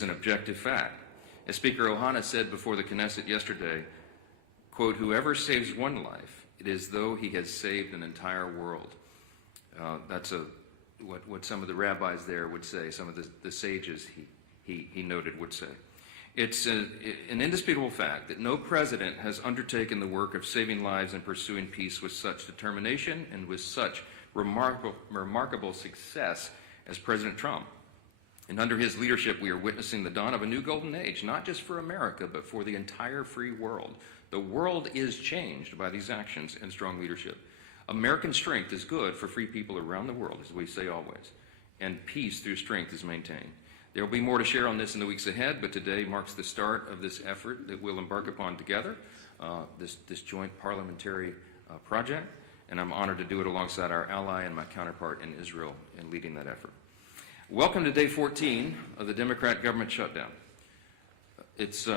an objective fact. As Speaker Ohana said before the Knesset yesterday, quote, "Whoever saves one life, it is though he has saved an entire world." That's what some of the rabbis there would say, some of the sages he noted would say. It's an indisputable fact that no president has undertaken the work of saving lives and pursuing peace with such determination and with such remarkable success as President Trump. And under his leadership, we are witnessing the dawn of a new golden age, not just for America, but for the entire free world. The world is changed by these actions and strong leadership. American strength is good for free people around the world, as we say always, and peace through strength is maintained. There will be more to share on this in the weeks ahead, but today marks the start of this effort that we'll embark upon together, this joint parliamentary project, and I'm honored to do it alongside our ally and my counterpart in Israel in leading that effort. Welcome to day 14 of the Democrat government shutdown. It's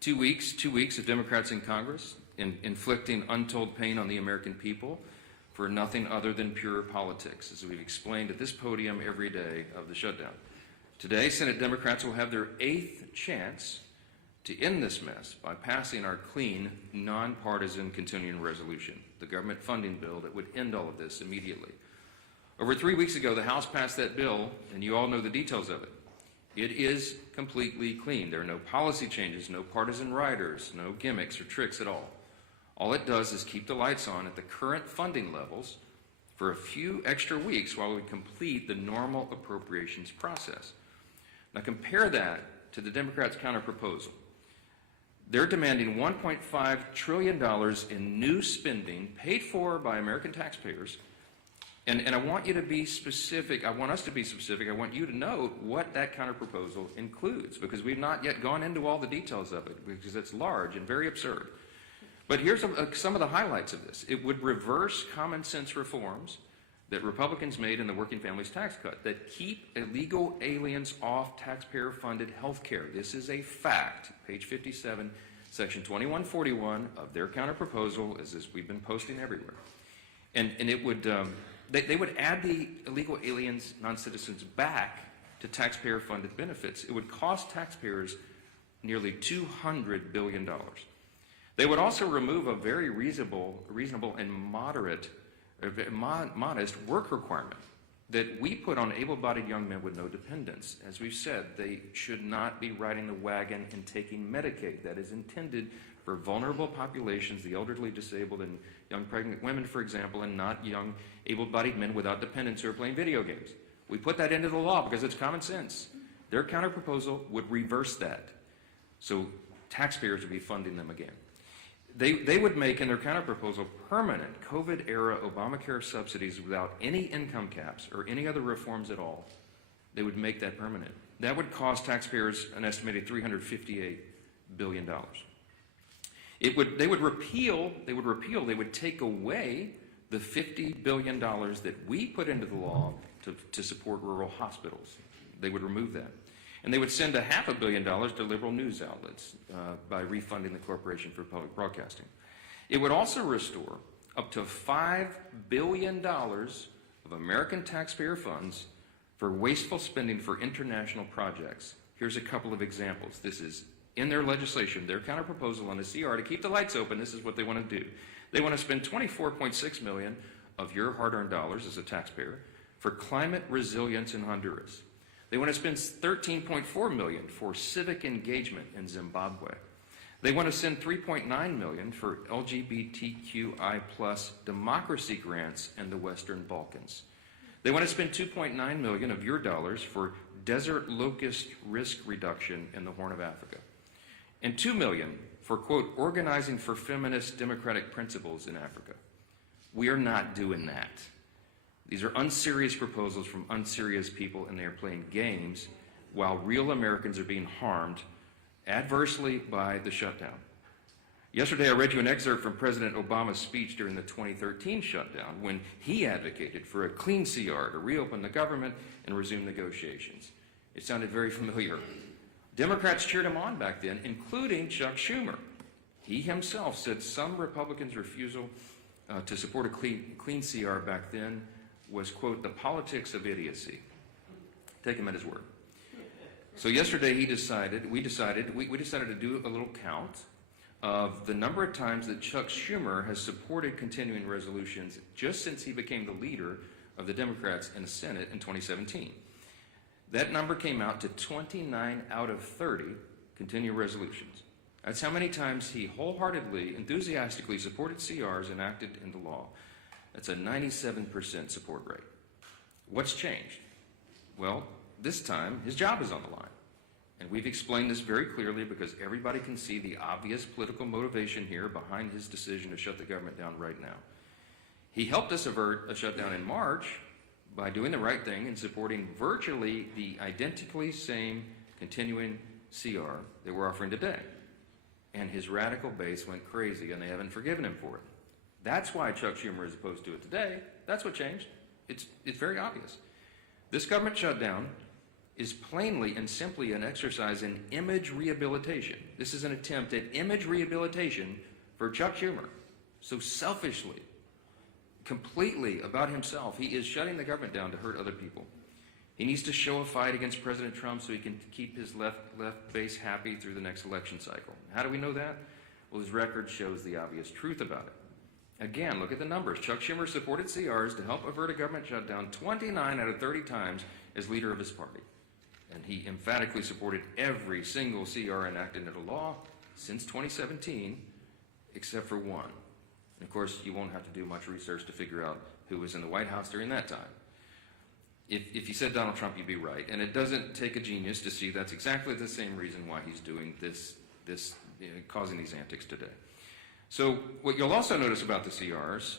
2 weeks of Democrats in Congress inflicting untold pain on the American people for nothing other than pure politics, as we've explained at this podium every day of the shutdown. Today, Senate Democrats will have their 8th chance to end this mess by passing our clean, nonpartisan continuing resolution, the government funding bill that would end all of this immediately. Over 3 weeks ago, the House passed that bill, and you all know the details of it. It is completely clean. There are no policy changes, no partisan riders, no gimmicks or tricks at all. All it does is keep the lights on at the current funding levels for a few extra weeks while we complete the normal appropriations process. Now compare that to the Democrats' counterproposal. They're demanding $1.5 trillion in new spending paid for by American taxpayers. And I want you to be specific. I want us to be specific. I want you to know what that counterproposal includes, because we've not yet gone into all the details of it, because it's large and very absurd. But here's some of the highlights of this. It would reverse common sense reforms that Republicans made in the Working Families Tax Cut that keep illegal aliens off taxpayer-funded health care. This is a fact. Page 57, section 2141 of their counterproposal, as we've been posting everywhere. And it would, they would add the illegal aliens, non-citizens, back to taxpayer-funded benefits. It would cost taxpayers nearly $200 billion. They would also remove a very reasonable and modest work requirement that we put on able-bodied young men with no dependents. As we've said, they should not be riding the wagon and taking Medicaid. That is intended for vulnerable populations, the elderly, disabled, and young pregnant women, for example, and not young able-bodied men without dependents who are playing video games. We put that into the law because it's common sense. Their counterproposal would reverse that, so taxpayers would be funding them again. They would make in their counterproposal permanent COVID-era Obamacare subsidies without any income caps or any other reforms at all. They would make that permanent. That would cost taxpayers an estimated $358 billion. They would take away the $50 billion that we put into the law to support rural hospitals. They would remove that. And they would send $500 million to liberal news outlets by refunding the Corporation for Public Broadcasting. It would also restore up to $5 billion of American taxpayer funds for wasteful spending for international projects. Here's a couple of examples. This is in their legislation, their counterproposal on the CR to keep the lights open. This is what they want to do. They want to spend $24.6 million of your hard-earned dollars as a taxpayer for climate resilience in Honduras. They want to spend $13.4 million for civic engagement in Zimbabwe. They want to send $3.9 million for LGBTQI+ democracy grants in the Western Balkans. They want to spend $2.9 million of your dollars for desert locust risk reduction in the Horn of Africa. And $2 million for, quote, organizing for feminist democratic principles in Africa. We are not doing that. These are unserious proposals from unserious people, and they are playing games while real Americans are being harmed adversely by the shutdown. Yesterday, I read you an excerpt from President Obama's speech during the 2013 shutdown when he advocated for a clean CR to reopen the government and resume negotiations. It sounded very familiar. Democrats cheered him on back then, including Chuck Schumer. He himself said some Republicans' refusal to support a clean CR back then was, quote, the politics of idiocy. Take him at his word. So yesterday we decided to do a little count of the number of times that Chuck Schumer has supported continuing resolutions just since he became the leader of the Democrats in the Senate in 2017. That number came out to 29 out of 30 continuing resolutions. That's how many times he wholeheartedly, enthusiastically supported CRs enacted into law. That's a 97% support rate. What's changed? Well, this time his job is on the line. And we've explained this very clearly because everybody can see the obvious political motivation here behind his decision to shut the government down right now. He helped us avert a shutdown in March by doing the right thing and supporting virtually the identically same continuing CR that we're offering today. And his radical base went crazy, and they haven't forgiven him for it. That's why Chuck Schumer is opposed to it today. That's what changed. It's very obvious. This government shutdown is plainly and simply an exercise in image rehabilitation. This is an attempt at image rehabilitation for Chuck Schumer. So selfishly, completely about himself, he is shutting the government down to hurt other people. He needs to show a fight against President Trump so he can keep his left base happy through the next election cycle. How do we know that? Well, his record shows the obvious truth about it. Again, look at the numbers. Chuck Schumer supported CRs to help avert a government shutdown 29 out of 30 times as leader of his party. And he emphatically supported every single CR enacted into law since 2017, except for one. And of course, you won't have to do much research to figure out who was in the White House during that time. If you said Donald Trump, you'd be right. And it doesn't take a genius to see that's exactly the same reason why he's doing this causing these antics today. So what you'll also notice about the CRs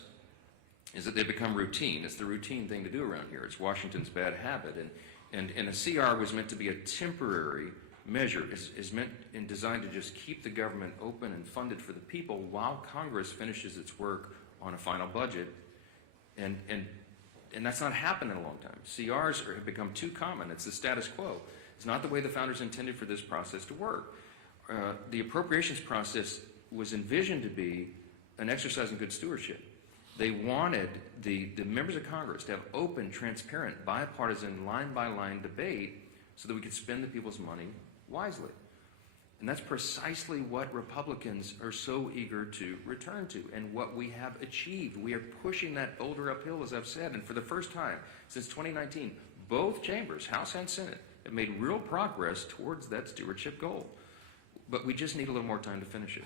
is that they become routine. It's the routine thing to do around here. It's Washington's bad habit. And a CR was meant to be a temporary measure. It's meant and designed to just keep the government open and funded for the people while Congress finishes its work on a final budget. And that's not happened in a long time. CRs have become too common. It's the status quo. It's not the way the founders intended for this process to work. The appropriations process was envisioned to be an exercise in good stewardship. They wanted the members of Congress to have open, transparent, bipartisan, line-by-line debate so that we could spend the people's money wisely. And that's precisely what Republicans are so eager to return to and what we have achieved. We are pushing that boulder uphill, as I've said, and for the first time since 2019, both chambers, House and Senate, have made real progress towards that stewardship goal. But we just need a little more time to finish it.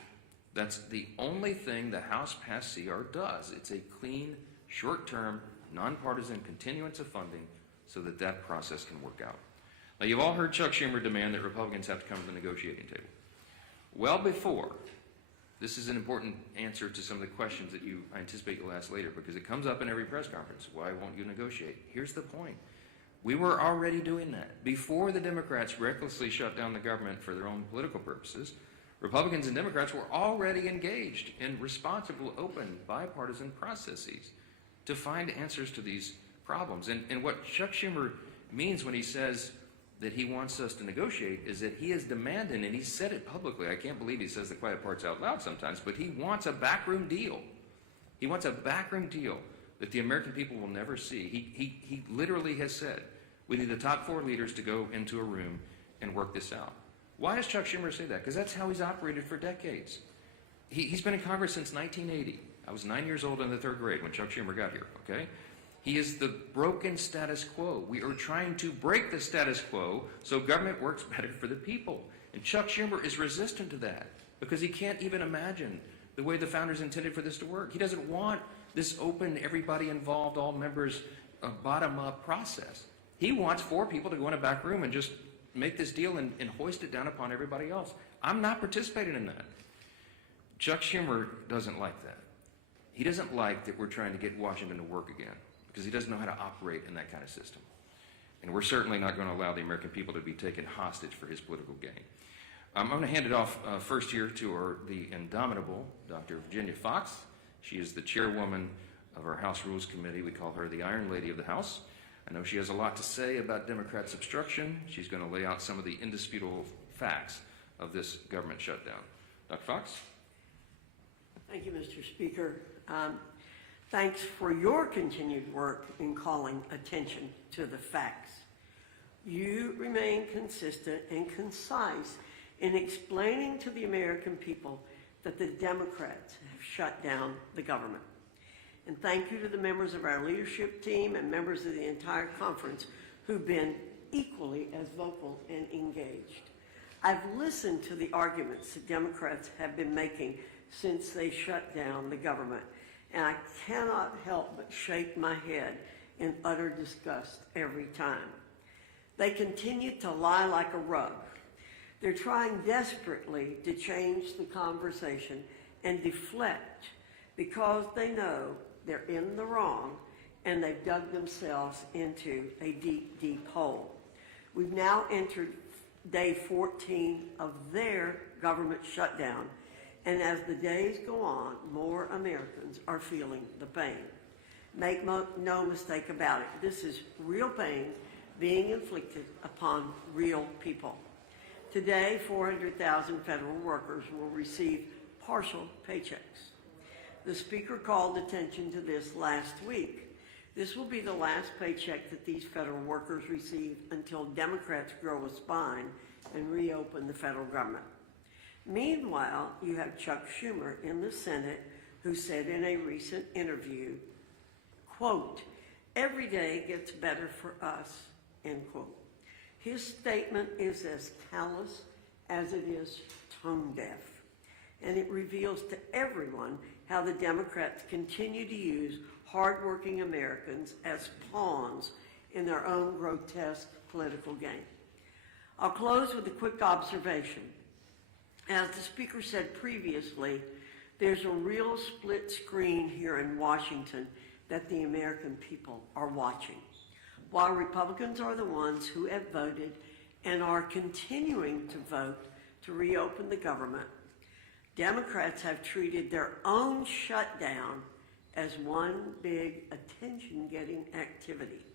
That's the only thing the House passed CR does. It's a clean, short-term, nonpartisan continuance of funding so that that process can work out. Now, you've all heard Chuck Schumer demand that Republicans have to come to the negotiating table. Well before, this is an important answer to some of the questions that I anticipate you'll ask later because it comes up in every press conference. Why won't you negotiate? Here's the point. We were already doing that. Before the Democrats recklessly shut down the government for their own political purposes, Republicans and Democrats were already engaged in responsible, open, bipartisan processes to find answers to these problems. And what Chuck Schumer means when he says that he wants us to negotiate is that he is demanding, and he said it publicly, I can't believe he says the quiet parts out loud sometimes, but he wants a backroom deal. He wants a backroom deal that the American people will never see. He literally has said, we need the top 4 leaders to go into a room and work this out. Why does Chuck Schumer say that? Because that's how he's operated for decades. He's been in Congress since 1980. I was 9 years old in the 3rd grade when Chuck Schumer got here, okay? He is the broken status quo. We are trying to break the status quo so government works better for the people. And Chuck Schumer is resistant to that because he can't even imagine the way the founders intended for this to work. He doesn't want this open, everybody involved, all members, bottom-up process. He wants 4 people to go in a back room and just make this deal and hoist it down upon everybody else. I'm not participating in that. Chuck Schumer doesn't like that. He doesn't like that we're trying to get Washington to work again because he doesn't know how to operate in that kind of system. And we're certainly not going to allow the American people to be taken hostage for his political gain. I'm going to hand it off first here to the indomitable Dr. Virginia Fox. She is the chairwoman of our House Rules Committee. We call her the Iron Lady of the House. I know she has a lot to say about Democrats' obstruction. She's going to lay out some of the indisputable facts of this government shutdown. Dr. Fox? Thank you, Mr. Speaker. Thanks for your continued work in calling attention to the facts. You remain consistent and concise in explaining to the American people that the Democrats have shut down the government. And thank you to the members of our leadership team and members of the entire conference who've been equally as vocal and engaged. I've listened to the arguments the Democrats have been making since they shut down the government, and I cannot help but shake my head in utter disgust every time. They continue to lie like a rug. They're trying desperately to change the conversation and deflect because they know they're in the wrong and they've dug themselves into a deep, deep hole. We've now entered day 14 of their government shutdown, and as the days go on, more Americans are feeling the pain. Make no mistake about it, this is real pain being inflicted upon real people. Today, 400,000 federal workers will receive partial paychecks. The Speaker called attention to this last week. This will be the last paycheck that these federal workers receive until Democrats grow a spine and reopen the federal government. Meanwhile, you have Chuck Schumer in the Senate who said in a recent interview, quote, "Every day gets better for us," end quote. His statement is as callous as it is tone deaf, and it reveals to everyone how the Democrats continue to use hardworking Americans as pawns in their own grotesque political game. I'll close with a quick observation. As the Speaker said previously, there's a real split screen here in Washington that the American people are watching. While Republicans are the ones who have voted and are continuing to vote to reopen the government, Democrats have treated their own shutdown as one big attention-getting activity.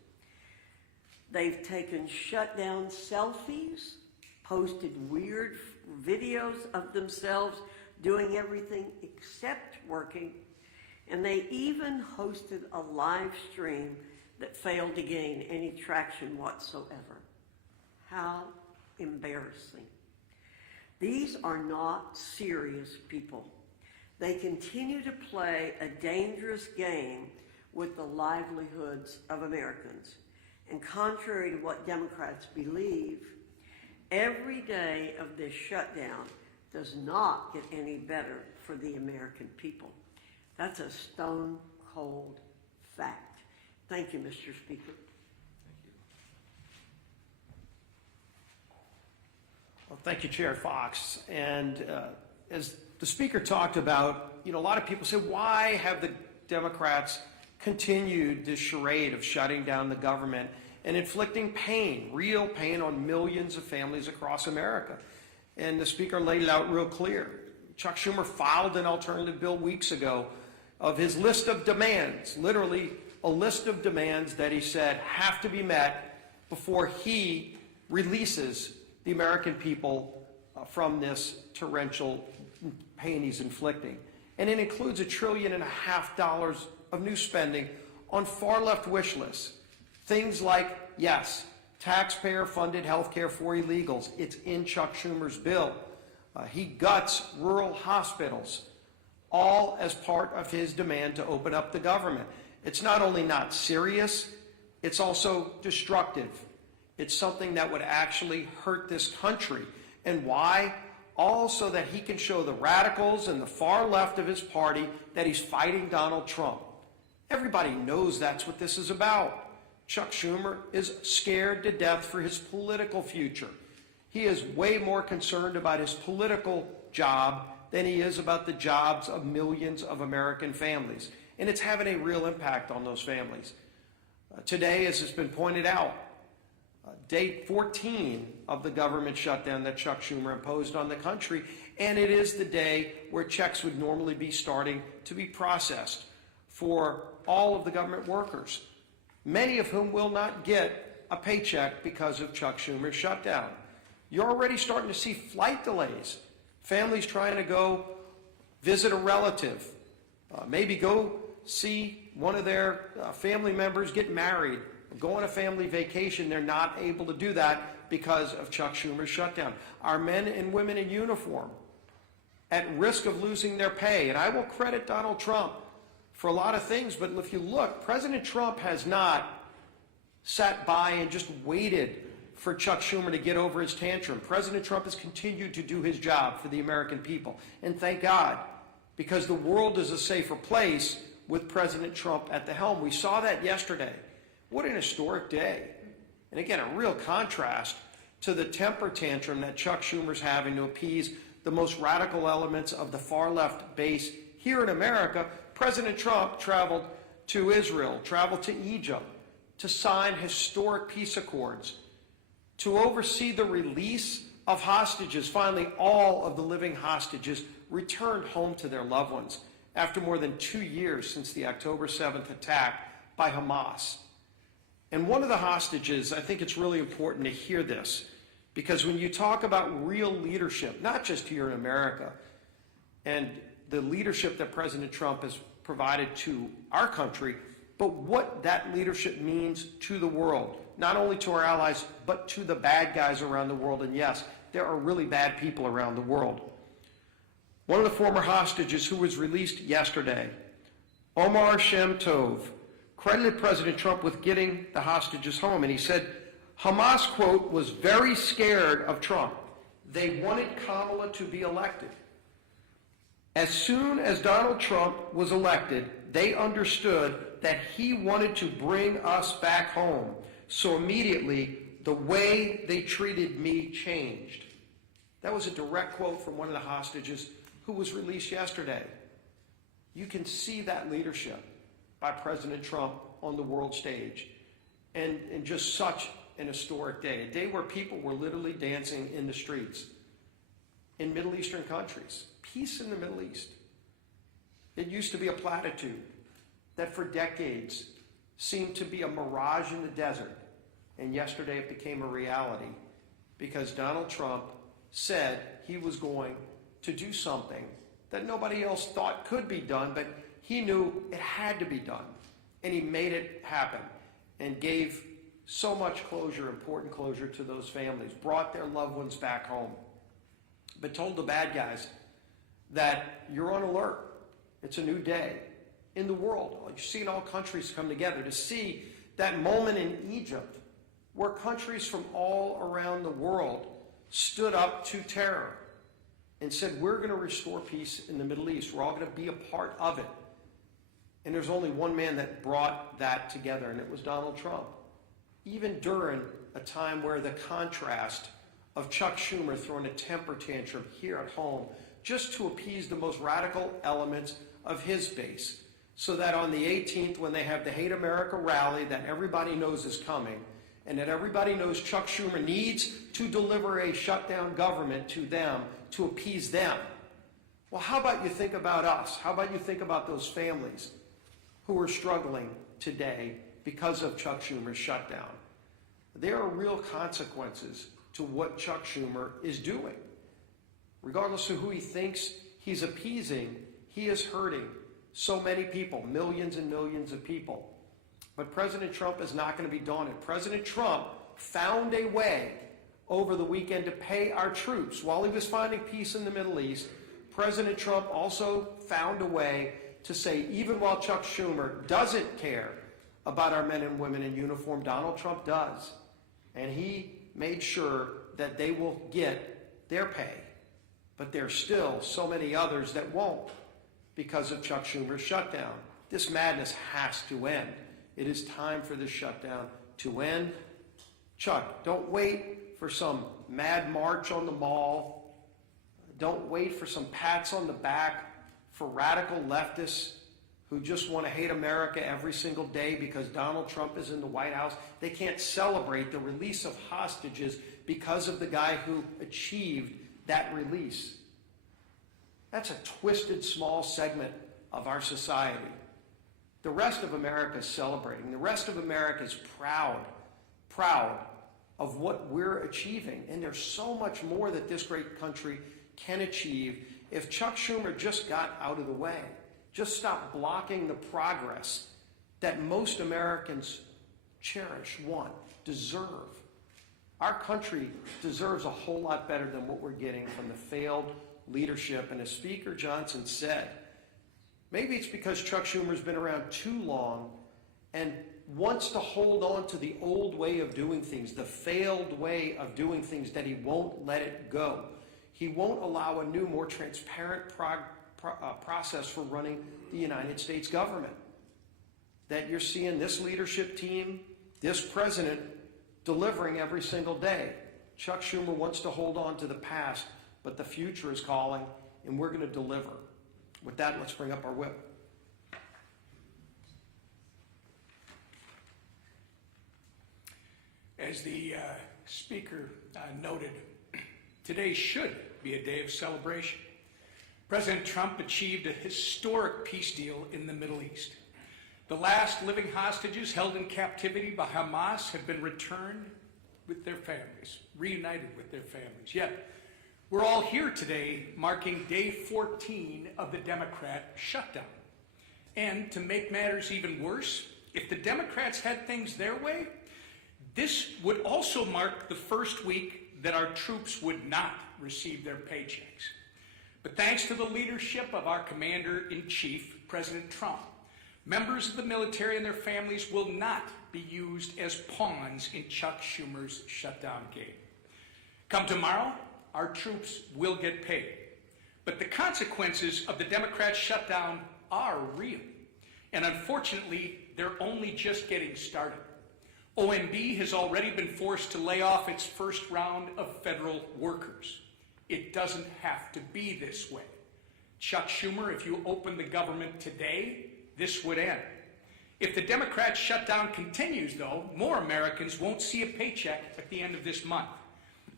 They've taken shutdown selfies, posted weird videos of themselves doing everything except working, and they even hosted a live stream that failed to gain any traction whatsoever. How embarrassing. These are not serious people. They continue to play a dangerous game with the livelihoods of Americans. And contrary to what Democrats believe, every day of this shutdown does not get any better for the American people. That's a stone cold fact. Thank you, Mr. Speaker. Well, thank you, Chair Fox. And as the Speaker talked about, a lot of people say, why have the Democrats continued this charade of shutting down the government and inflicting pain, real pain on millions of families across America? And the Speaker laid it out real clear. Chuck Schumer filed an alternative bill weeks ago of his list of demands, literally a list of demands that he said have to be met before he releases the American people from this torrential pain he's inflicting. And it includes $1.5 trillion of new spending on far-left wish lists. Things like, yes, taxpayer-funded health care for illegals. It's in Chuck Schumer's bill. He guts rural hospitals, all as part of his demand to open up the government. It's not only not serious, it's also destructive. It's something that would actually hurt this country. And why? All so that he can show the radicals and the far left of his party that he's fighting Donald Trump. Everybody knows that's what this is about. Chuck Schumer is scared to death for his political future. He is way more concerned about his political job than he is about the jobs of millions of American families. And it's having a real impact on those families. Today, as has been pointed out, day 14 of the government shutdown that Chuck Schumer imposed on the country, and it is the day where checks would normally be starting to be processed for all of the government workers, many of whom will not get a paycheck because of Chuck Schumer's shutdown. You're already starting to see flight delays, families trying to go visit a relative, maybe go see one of their family members get married go on a family vacation. They're not able to do that because of Chuck Schumer's shutdown. Our men and women in uniform at risk of losing their pay. And I will credit Donald Trump for a lot of things, but if you look, President Trump has not sat by and just waited for Chuck Schumer to get over his tantrum. President Trump has continued to do his job for the American people. And thank God, because the world is a safer place with President Trump at the helm. We saw that yesterday. What an historic day. And again, a real contrast to the temper tantrum that Chuck Schumer's having to appease the most radical elements of the far left base here in America. President Trump traveled to Israel, traveled to Egypt to sign historic peace accords, to oversee the release of hostages. Finally, all of the living hostages returned home to their loved ones after more than 2 years since the October 7th attack by Hamas. And one of the hostages, I think it's really important to hear this, because when you talk about real leadership, not just here in America, and the leadership that President Trump has provided to our country, but what that leadership means to the world, not only to our allies, but to the bad guys around the world. And yes, there are really bad people around the world. One of the former hostages who was released yesterday, Omar Shem Tov, credited President Trump with getting the hostages home. And he said, Hamas, quote, was very scared of Trump. They wanted Kamala to be elected. As soon as Donald Trump was elected, they understood that he wanted to bring us back home. So immediately, the way they treated me changed. That was a direct quote from one of the hostages who was released yesterday. You can see that leadership by President Trump on the world stage. And just such an historic day. A day where people were literally dancing in the streets in Middle Eastern countries. Peace in the Middle East. It used to be a platitude that for decades seemed to be a mirage in the desert. And yesterday it became a reality because Donald Trump said he was going to do something that nobody else thought could be done, but he knew it had to be done. And he made it happen and gave so much closure, important closure to those families, brought their loved ones back home, but told the bad guys that you're on alert. It's a new day in the world. You're seeing all countries come together to see that moment in Egypt where countries from all around the world stood up to terror and said, we're going to restore peace in the Middle East. We're all going to be a part of it. And there's only one man that brought that together, and it was Donald Trump. Even during a time where the contrast of Chuck Schumer throwing a temper tantrum here at home just to appease the most radical elements of his base, so that on the 18th, when they have the Hate America rally that everybody knows is coming, and that everybody knows Chuck Schumer needs to deliver a shutdown government to them to appease them. Well, how about you think about us? How about you think about those families who are struggling today because of Chuck Schumer's shutdown? There are real consequences to what Chuck Schumer is doing. Regardless of who he thinks he's appeasing, he is hurting so many people, millions and millions of people. But President Trump is not going to be daunted. President Trump found a way over the weekend to pay our troops. While he was finding peace in the Middle East, President Trump also found a way to say, even while Chuck Schumer doesn't care about our men and women in uniform, Donald Trump does. And he made sure that they will get their pay. But there's still so many others that won't because of Chuck Schumer's shutdown. This madness has to end. It is time for this shutdown to end. Chuck, don't wait for some mad march on the mall. Don't wait for some pats on the back for radical leftists who just want to hate America every single day because Donald Trump is in the White House. They can't celebrate the release of hostages because of the guy who achieved that release. That's a twisted, small segment of our society. The rest of America is celebrating. The rest of America is proud of what we're achieving. And there's so much more that this great country can achieve if Chuck Schumer just got out of the way, just stopped blocking the progress that most Americans cherish, want, deserve. Our country deserves a whole lot better than what we're getting from the failed leadership. And as Speaker Johnson said, maybe it's because Chuck Schumer's been around too long and wants to hold on to the old way of doing things, the failed way of doing things, that he won't let it go. He won't allow a new, more transparent process for running the United States government. That you're seeing this leadership team, this president, delivering every single day. Chuck Schumer wants to hold on to the past, but the future is calling, and we're going to deliver. With that, let's bring up our whip. As the speaker noted, today should be a day of celebration. President Trump achieved a historic peace deal in the Middle East. The last living hostages held in captivity by Hamas have been returned with their families, reunited with their families. Yet, we're all here today marking day 14 of the Democrat shutdown. And to make matters even worse, if the Democrats had things their way, this would also mark the first week that our troops would not receive their paychecks. But thanks to the leadership of our Commander-in-Chief, President Trump, members of the military and their families will not be used as pawns in Chuck Schumer's shutdown game. Come tomorrow, our troops will get paid. But the consequences of the Democrat shutdown are real. And unfortunately, they're only just getting started. OMB has already been forced to lay off its first round of federal workers. It doesn't have to be this way. Chuck Schumer, if you open the government today, this would end. If the Democrat shutdown continues, though, more Americans won't see a paycheck at the end of this month.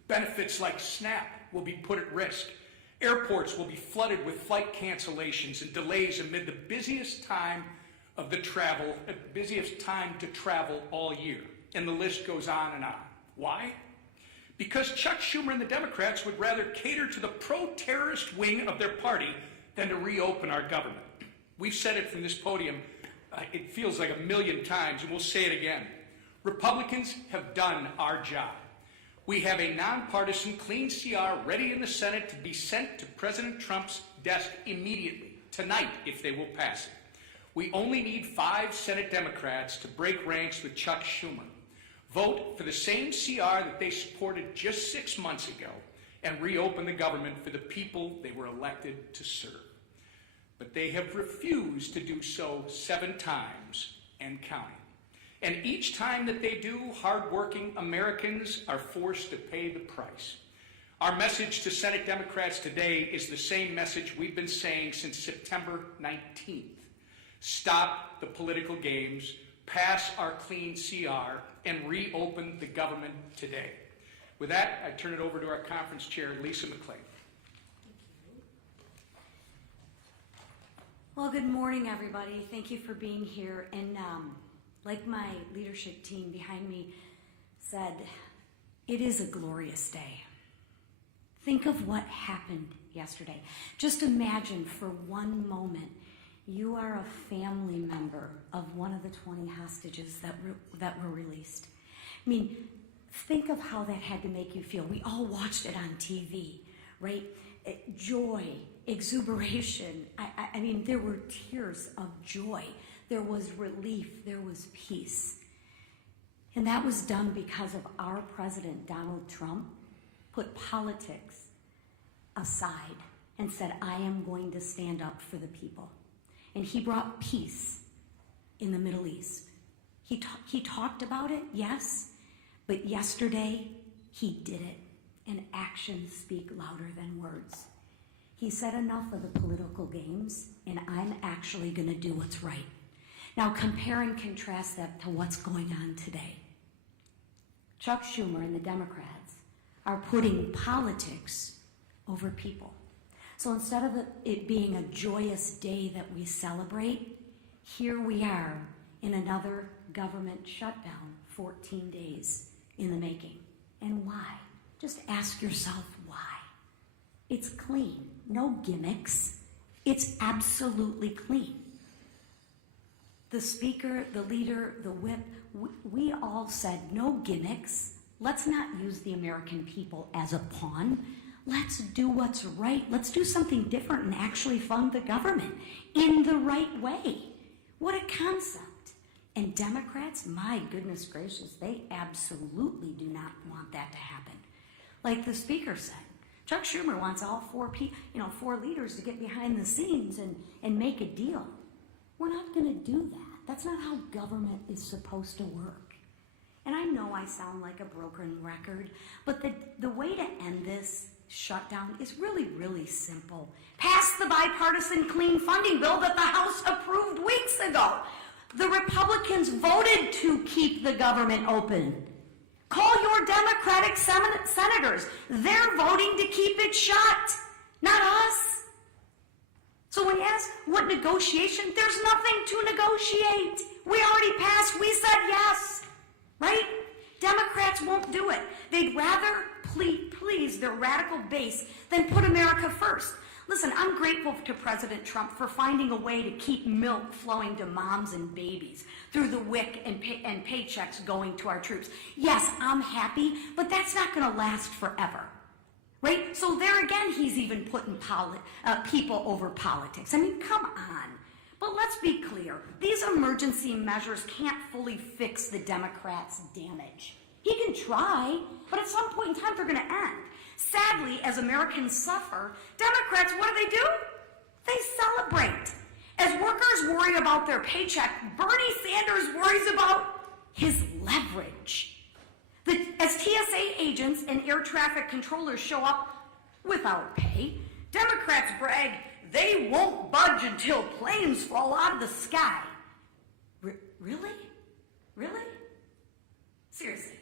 Benefits like SNAP will be put at risk. Airports will be flooded with flight cancellations and delays amid the busiest time to travel all year. And the list goes on and on. Why? Because Chuck Schumer and the Democrats would rather cater to the pro-terrorist wing of their party than to reopen our government. We've said it from this podium, it feels like 1,000,000 times, and we'll say it again. Republicans have done our job. We have a nonpartisan clean CR ready in the Senate to be sent to President Trump's desk immediately, tonight, if they will pass it. We only need 5 Senate Democrats to break ranks with Chuck Schumer, vote for the same CR that they supported just 6 months ago, and reopen the government for the people they were elected to serve. But they have refused to do so 7 times and counting. And each time that they do, hardworking Americans are forced to pay the price. Our message to Senate Democrats today is the same message we've been saying since September 19th. Stop the political games, pass our clean CR, and reopen the government today. With that, I turn it over to our conference chair, Lisa McClain. Well, good morning, everybody. Thank you for being here. And like my leadership team behind me said, it is a glorious day. Think of what happened yesterday. Just imagine for one moment you are a family member of one of the 20 hostages that were released. I mean, think of how that had to make you feel. We all watched it on TV, right? Joy, exuberation. I mean, there were tears of joy. There was relief. There was peace. And that was done because of our president, Donald Trump, put politics aside and said, I am going to stand up for the people. And he brought peace in the Middle East. He talked about it, yes, but yesterday he did it. And actions speak louder than words. He said enough of the political games, and I'm actually going to do what's right. Now compare and contrast that to what's going on today. Chuck Schumer and the Democrats are putting politics over people. So instead of it being a joyous day that we celebrate, here we are in another government shutdown, 14 days in the making. And why? Just ask yourself why. It's clean, no gimmicks. It's absolutely clean. The speaker, the leader, the whip we all said no gimmicks. Let's not use the American people as a pawn. Let's do what's right. Let's do something different and actually fund the government in the right way. What a concept. And Democrats, my goodness gracious, they absolutely do not want that to happen. Like the speaker said, Chuck Schumer wants all four leaders to get behind the scenes and make a deal. We're not going to do that. That's not how government is supposed to work. And I know I sound like a broken record, but the way to end this shutdown is really, really simple. Pass the bipartisan clean funding bill that the House approved weeks ago. The Republicans voted to keep the government open. Call your Democratic senators. They're voting to keep it shut, not us. So when you ask what negotiation, there's nothing to negotiate. We already passed. We said yes, right? Democrats won't do it. They'd rather please their radical base than put America first. Listen, I'm grateful to President Trump for finding a way to keep milk flowing to moms and babies through the WIC and paychecks going to our troops. Yes, I'm happy, but that's not going to last forever. Right? So there again, he's even putting people over politics. I mean, come on. But let's be clear. These emergency measures can't fully fix the Democrats' damage. He can try, but at some point in time, they're going to end. Sadly, as Americans suffer, Democrats, what do? They celebrate. As workers worry about their paycheck, Bernie Sanders worries about his leverage. As TSA agents and air traffic controllers show up without pay, Democrats brag they won't budge until planes fall out of the sky. Really? Really? Seriously,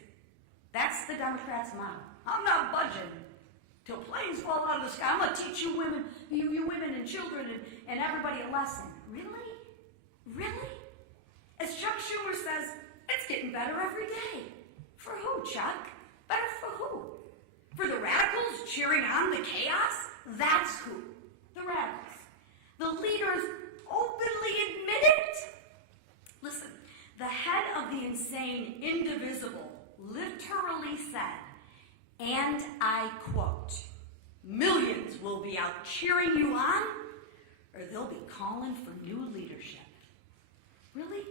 that's the Democrats' motto. I'm not budging till planes fall out of the sky. I'm going to teach you women, you women and children and everybody a lesson. Really? Really? As Chuck Schumer says, it's getting better every day. For who, Chuck? Better for who? For the radicals cheering on the chaos? That's who. The radicals. The leaders openly admit it. Listen, the head of the insane indivisible literally said, and I quote, "Millions will be out cheering you on, or they'll be calling for new leadership." Really?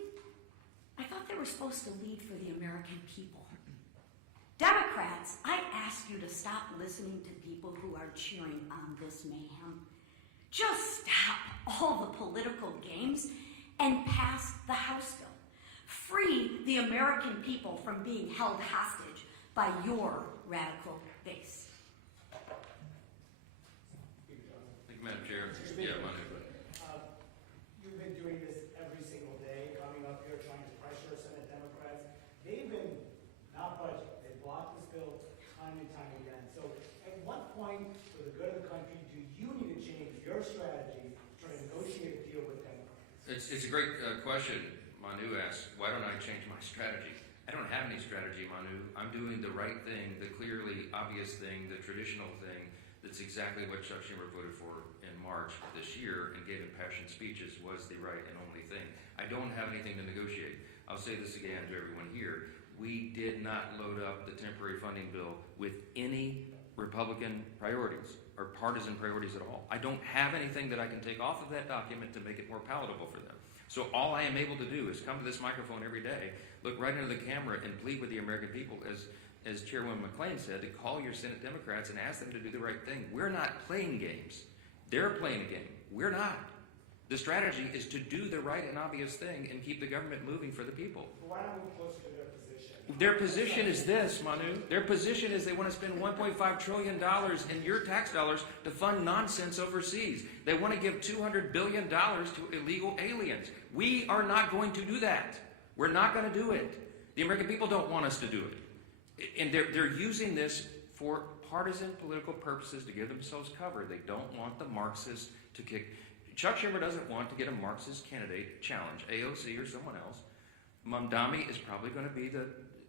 I thought they were supposed to lead for the American people. Democrats, I ask you to stop listening to people who are cheering on this mayhem. Just stop all the political games and pass the House bill. Free the American people from being held hostage by your radical base. Thank you, Madam Chair. Yeah, Manu. You've been doing this every single day, coming up here trying to pressure Senate Democrats. They've been not budging. They blocked this bill time and time again. So at what point, for the good of the country, do you need to change your strategy to try to negotiate a deal with Democrats? It's a great question. Manu asks, why don't I change my strategy? I don't have any strategy, Manu. I'm doing the right thing, the clearly obvious thing, the traditional thing. That's exactly what Chuck Schumer voted for in March of this year and gave impassioned speeches was the right and only thing. I don't have anything to negotiate. I'll say this again to everyone here. We did not load up the temporary funding bill with any Republican priorities or partisan priorities at all. I don't have anything that I can take off of that document to make it more palatable for them. So all I am able to do is come to this microphone every day, look right into the camera, and plead with the American people, as Chairwoman McClain said, to call your Senate Democrats and ask them to do the right thing. We're not playing games. They're playing a game. We're not. The strategy is to do the right and obvious thing and keep the government moving for the people. Why don't we close to their position? Their position is this, Manu. Their position is they want to spend $1.5 trillion in your tax dollars to fund nonsense overseas. They want to give $200 billion to illegal aliens. We are not going to do that. We're not going to do it. The American people don't want us to do it. And they're using this for partisan political purposes to give themselves cover. They don't want the Marxists to kick. Chuck Schumer doesn't want to get a Marxist candidate challenge, AOC or someone else. Mamdani is probably going to be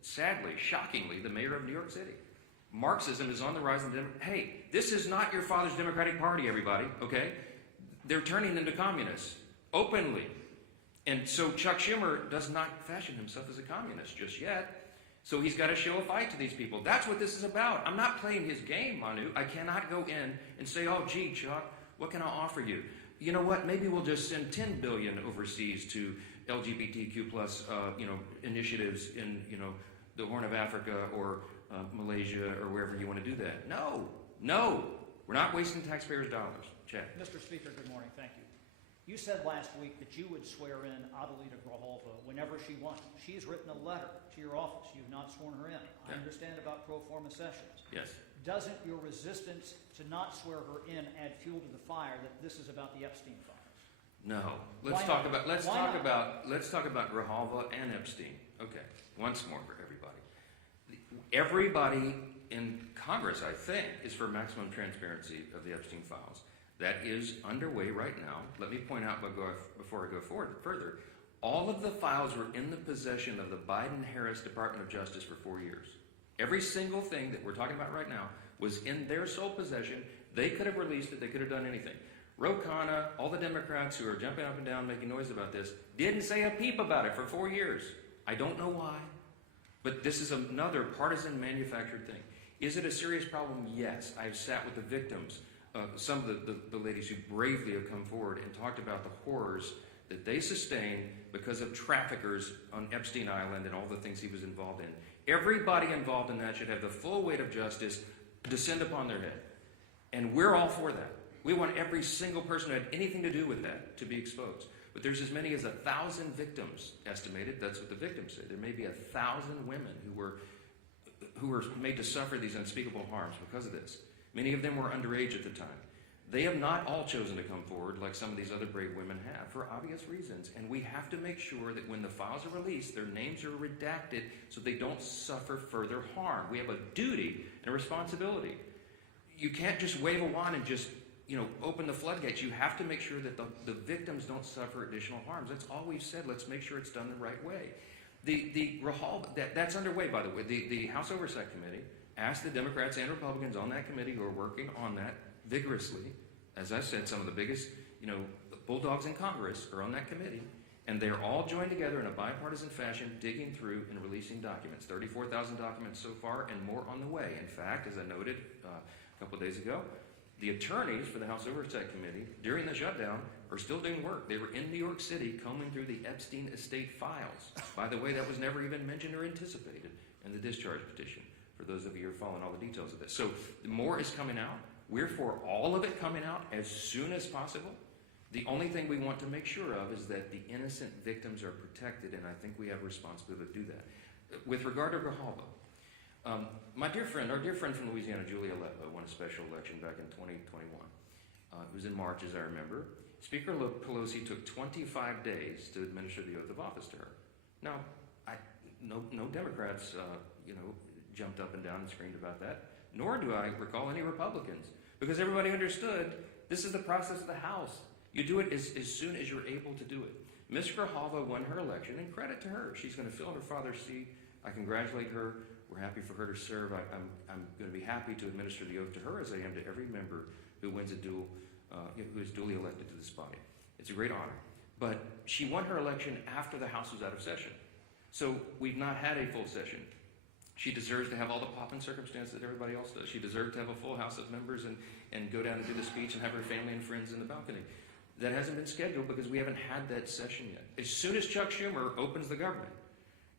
sadly, shockingly, the mayor of New York City. Marxism is on the rise. Hey, this is not your father's Democratic Party, everybody, okay? They're turning into communists, openly. And so Chuck Schumer does not fashion himself as a communist just yet. So he's got to show a fight to these people. That's what this is about. I'm not playing his game, Manu. I cannot go in and say, oh, gee, Chuck, what can I offer you? You know what? Maybe we'll just send $10 billion overseas to LGBTQ plus, initiatives in, the Horn of Africa or Malaysia or wherever you want to do that. No, we're not wasting taxpayers' dollars. Chad. Mr. Speaker, good morning. Thank you. You said last week that you would swear in Adelita Grijalva whenever she wants. She's written a letter to your office. You've not sworn her in. I understand about pro forma sessions. Yes. Doesn't your resistance to not swear her in add fuel to the fire that this is about the Epstein files? No. Let's talk about Grijalva and Epstein. Okay. Once more for everybody. Everybody in Congress, I think, is for maximum transparency of the Epstein files. That is underway right now. Let me point out before I go forward further, all of the files were in the possession of the Biden-Harris Department of Justice for 4 years. Every single thing that we're talking about right now was in their sole possession. They could have released it. They could have done anything. Ro Khanna, all the Democrats who are jumping up and down making noise about this, didn't say a peep about it for 4 years. I don't know why, but this is another partisan manufactured thing. Is it a serious problem? Yes. I've sat with the victims. Some of the ladies who bravely have come forward and talked about the horrors that they sustained because of traffickers on Epstein Island and all the things he was involved in. Everybody involved in that should have the full weight of justice descend upon their head. And we're all for that. We want every single person who had anything to do with that to be exposed. But there's as many as 1,000 victims estimated. That's what the victims say. There may be 1,000 women who were made to suffer these unspeakable harms because of this. Many of them were underage at the time. They have not all chosen to come forward like some of these other brave women have for obvious reasons. And we have to make sure that when the files are released, their names are redacted so they don't suffer further harm. We have a duty and a responsibility. You can't just wave a wand and just, open the floodgates. You have to make sure that the victims don't suffer additional harms. That's all we've said. Let's make sure it's done the right way. That's underway, by the way. The House Oversight Committee asked the Democrats and Republicans on that committee who are working on that vigorously. As I said, some of the biggest, bulldogs in Congress are on that committee, and they're all joined together in a bipartisan fashion, digging through and releasing documents. 34,000 documents so far, and more on the way. In fact, as I noted a couple of days ago, the attorneys for the House Oversight Committee during the shutdown are still doing work. They were in New York City combing through the Epstein estate files. By the way, that was never even mentioned or anticipated in the discharge petition, for those of you who are following all the details of this. So more is coming out. We're for all of it coming out as soon as possible. The only thing we want to make sure of is that the innocent victims are protected, and I think we have a responsibility to do that. With regard to Grijalva, our dear friend from Louisiana, Julia Aleppo, won a special election back in 2021. It was in March, as I remember. Speaker Pelosi took 25 days to administer the oath of office to her. Now, no Democrats, jumped up and down and screamed about that, nor do I recall any Republicans, because everybody understood this is the process of the House. You do it as soon as you're able to do it. Ms. Grijalva won her election, and credit to her. She's going to fill her father's seat. I congratulate her. We're happy for her to serve. I'm going to be happy to administer the oath to her as I am to every member who wins who is duly elected to this body. It's a great honor. But she won her election after the House was out of session. So we've not had a full session. She deserves to have all the pomp and circumstance that everybody else does. She deserves to have a full House of members and go down and do the speech and have her family and friends in the balcony. That hasn't been scheduled because we haven't had that session yet. As soon as Chuck Schumer opens the government,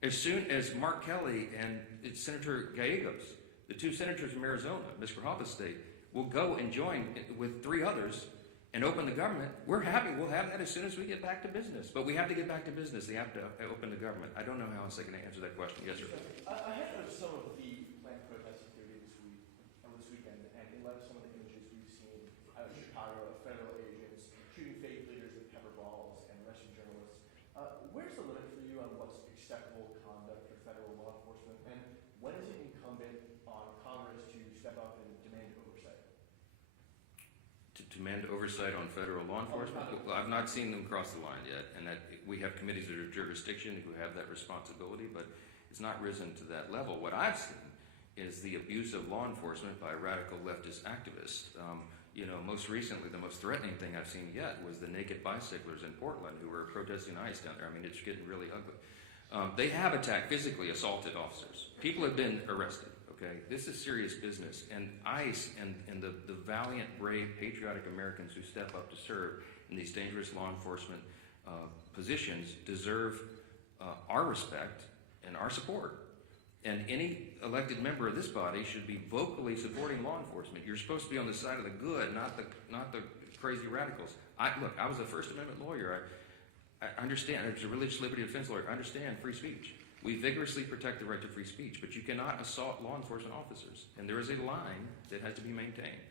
as soon as Mark Kelly and Senator Gallegos, the two senators from Arizona, Ms. Grijalva's state, will go and join with 3 others and open the government, we're happy. We'll have that as soon as we get back to business. But we have to get back to business. They have to open the government. I don't know how else I can answer that question. Yes, sir. I have heard some of the planned protests activity this weekend, and in light of some of the images we've seen out of Chicago of federal agents shooting faith leaders with pepper balls and arresting journalists, where's the limit for you on what's acceptable conduct for federal law enforcement, and when is it incumbent on Congress to step up and demand oversight? To demand oversight on federal law enforcement? Well, I've not seen them cross the line yet, and that we have committees of jurisdiction who have that responsibility, but it's not risen to that level. What I've seen is the abuse of law enforcement by radical leftist activists. Most recently, the most threatening thing I've seen yet was the naked bicyclers in Portland who were protesting ICE down there. I mean, it's getting really ugly. They have attacked, physically assaulted officers. People have been arrested, okay? This is serious business. And ICE and the valiant, brave, patriotic Americans who step up to serve in these dangerous law enforcement positions deserve our respect and our support. And any elected member of this body should be vocally supporting law enforcement. You're supposed to be on the side of the good, not the crazy radicals. Look, I was a First Amendment lawyer. I understand. I was a religious liberty defense lawyer. I understand free speech. We vigorously protect the right to free speech, but you cannot assault law enforcement officers. And there is a line that has to be maintained.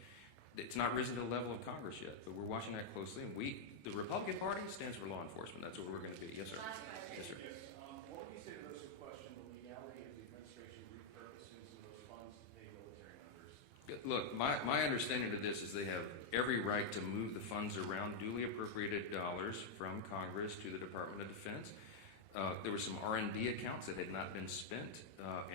It's not risen to the level of Congress yet, but we're watching that closely. And the Republican Party stands for law enforcement. That's what we're going to be. Yes, sir. Yes, sir. What would you say to those who question the legality of the administration repurposing some of those funds to pay military members? Look, my understanding of this is they have every right to move the funds around duly appropriated dollars from Congress to the Department of Defense. There were some R&D accounts that had not been spent,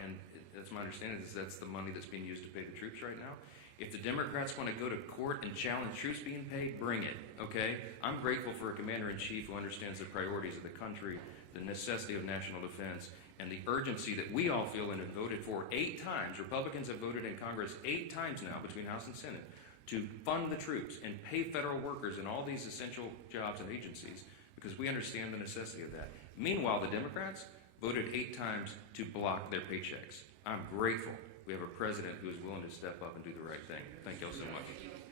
and that's my understanding is that's the money that's being used to pay the troops right now. If the Democrats want to go to court and challenge troops being paid, bring it, okay? I'm grateful for a commander-in-chief who understands the priorities of the country, the necessity of national defense, and the urgency that we all feel and have voted for 8 times. Republicans have voted in Congress 8 times now between House and Senate to fund the troops and pay federal workers in all these essential jobs and agencies because we understand the necessity of that. Meanwhile, the Democrats voted 8 times to block their paychecks. I'm grateful we have a president who is willing to step up and do the right thing. Thank you all so much.